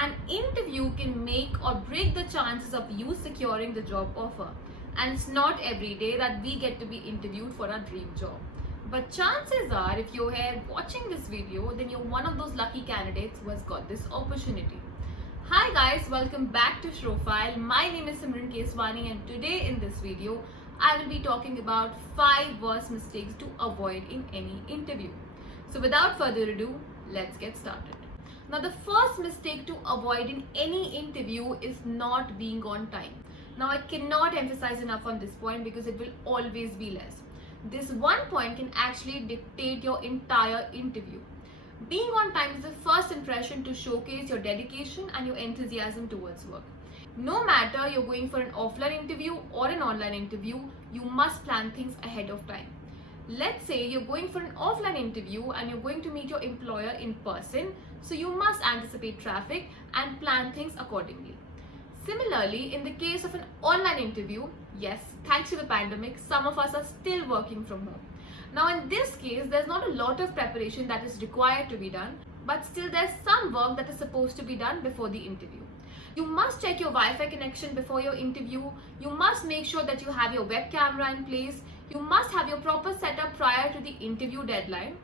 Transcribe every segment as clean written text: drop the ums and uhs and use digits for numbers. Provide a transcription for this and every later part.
An interview can make or break the chances of you securing the job offer. And it's not every day that we get to be interviewed for our dream job. But chances are, if you're here watching this video, then you're one of those lucky candidates who has got this opportunity. Hi guys, welcome back to Showfile. My name is Simran Keswani, and today in this video, I will be talking about 5 worst mistakes to avoid in any interview. So without further ado, let's get started. Now the first mistake to avoid in any interview is not being on time. Now I cannot emphasize enough on this point because it will always be less. This one point can actually dictate your entire interview. Being on time is the first impression to showcase your dedication and your enthusiasm towards work. No matter you're going for an offline interview or an online interview, you must plan things ahead of time. Let's say you're going for an offline interview and you're going to meet your employer in person, so you must anticipate traffic and plan things accordingly. Similarly, in the case of an online interview, yes, thanks to the pandemic, some of us are still working from home. Now in this case, there's not a lot of preparation that is required to be done, but still there's some work that is supposed to be done before the interview. You must check your Wi-Fi connection before your interview. You must make sure that you have your web camera in place. You must have your proper setup prior to the interview deadline,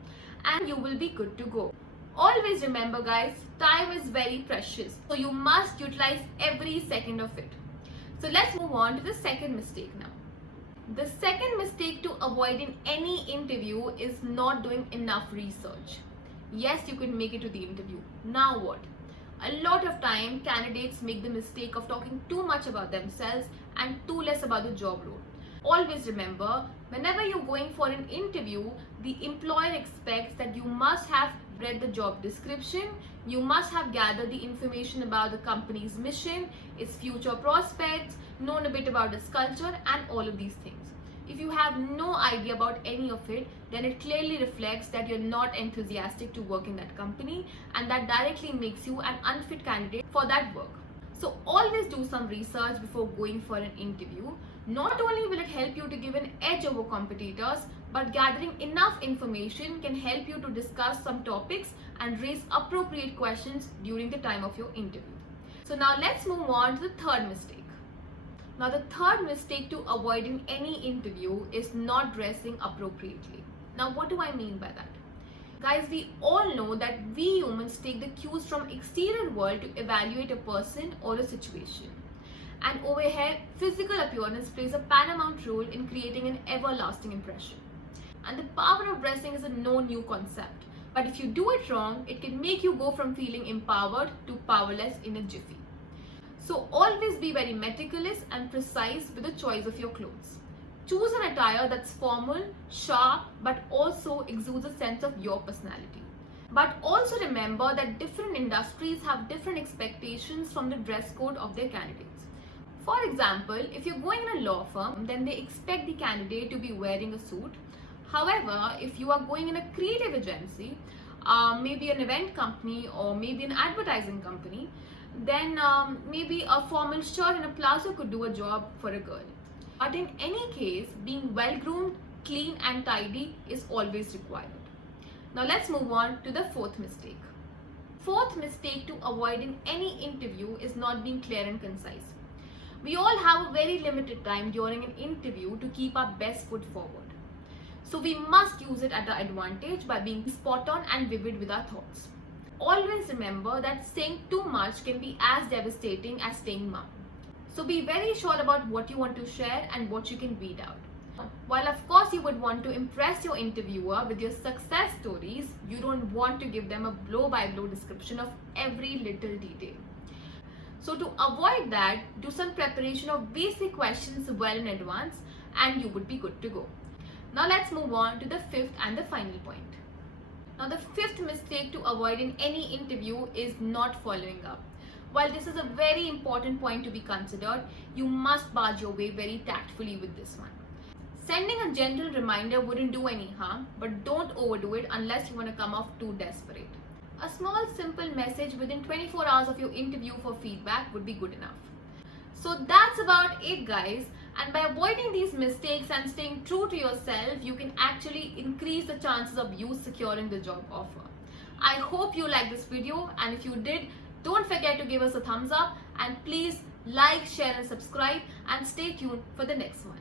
and you will be good to go. Always remember guys, time is very precious, so you must utilize every second of it. So let's move on to the second mistake now. The second mistake to avoid in any interview is not doing enough research. Yes, you can make it to the interview. Now what? A lot of time, candidates make the mistake of talking too much about themselves and too less about the job role. Always remember, whenever you're going for an interview, the employer expects that you must have read the job description, you must have gathered the information about the company's mission, its future prospects, known a bit about its culture and all of these things. If you have no idea about any of it, then it clearly reflects that you're not enthusiastic to work in that company, and that directly makes you an unfit candidate for that work. So always do some research before going for an interview. Not only will it help you to give an edge over competitors, but gathering enough information can help you to discuss some topics and raise appropriate questions during the time of your interview. So now let's move on to the third mistake. Now the third mistake to avoid in any interview is not dressing appropriately. Now what do I mean by that? Guys, we all know that we humans take the cues from exterior world to evaluate a person or a situation. And over here, physical appearance plays a paramount role in creating an everlasting impression. And the power of dressing is a no new concept. But if you do it wrong, it can make you go from feeling empowered to powerless in a jiffy. So always be very meticulous and precise with the choice of your clothes. Choose an attire that's formal, sharp, but also exudes a sense of your personality. But also remember that different industries have different expectations from the dress code of their candidates. For example, if you're going in a law firm, then they expect the candidate to be wearing a suit. However, if you are going in a creative agency, maybe an event company or maybe an advertising company, then maybe a formal shirt and a plazo could do a job for a girl. But in any case, being well groomed, clean and tidy is always required. Now let's move on to the fourth mistake. Fourth mistake to avoid in any interview is not being clear and concise. We all have a very limited time during an interview to keep our best foot forward. So we must use it at our advantage by being spot on and vivid with our thoughts. Always remember that saying too much can be as devastating as staying mum. So be very sure about what you want to share and what you can weed out. While of course you would want to impress your interviewer with your success stories, you don't want to give them a blow-by-blow description of every little detail. So to avoid that, do some preparation of basic questions well in advance and you would be good to go. Now let's move on to the fifth and the final point. Now the fifth mistake to avoid in any interview is not following up. While this is a very important point to be considered, you must barge your way very tactfully with this one. Sending a gentle reminder wouldn't do any harm, but don't overdo it unless you want to come off too desperate. A small simple message within 24 hours of your interview for feedback would be good enough. So that's about it guys, and by avoiding these mistakes and staying true to yourself, you can actually increase the chances of you securing the job offer. I hope you liked this video, and if you did, Don't forget to give us a thumbs up and please like, share and subscribe and stay tuned for the next one.